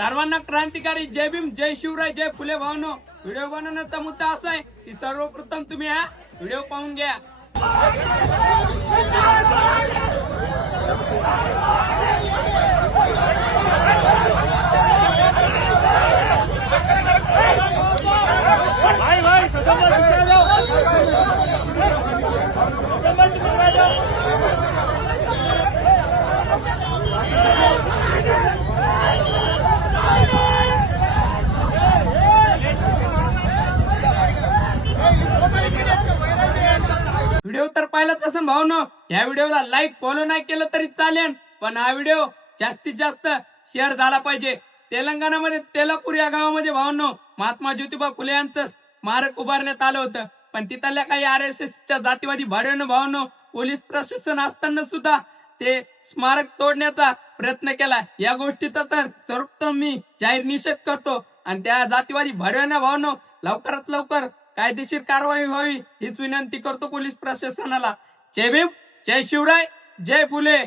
सर्वांना क्रांतिकारी जय भीम, जय शिवराय, जय फुले भावनो. व्हिडिओ बनवण्याचा मुद्दा असा आहे की सर्वप्रथम तुम्ही हा व्हिडिओ पाहून घ्या. व्हिडिओ तर पाहिलाच असेल भावनो. या व्हिडिओला लाईक फॉलो नाही केलं तरी चालेल, पण हा व्हिडिओ जास्तीत जास्त शेअर झाला पाहिजे. तेलंगणामध्ये तेलापूर या गावामध्ये भावनो महात्मा ज्योतिबा फुले यांचं स्मारक उभारण्यात आलं होतं, पण तिथल्या काही RSSच्या जातीवादी भाड्यानं भावनो पोलीस प्रशासन असताना सुद्धा ते स्मारक तोडण्याचा प्रयत्न केला. या गोष्टीचा तर सर्वप्रथम मी जाहीर निषेध करतो आणि त्या जातीवादी भाड्यानं भावनो लवकरात लवकर कायदेशीर कारवाई व्हावी हीच विनंती करतो पोलीस प्रशासनाला. जय भीम, जय शिवराय, जय फुले.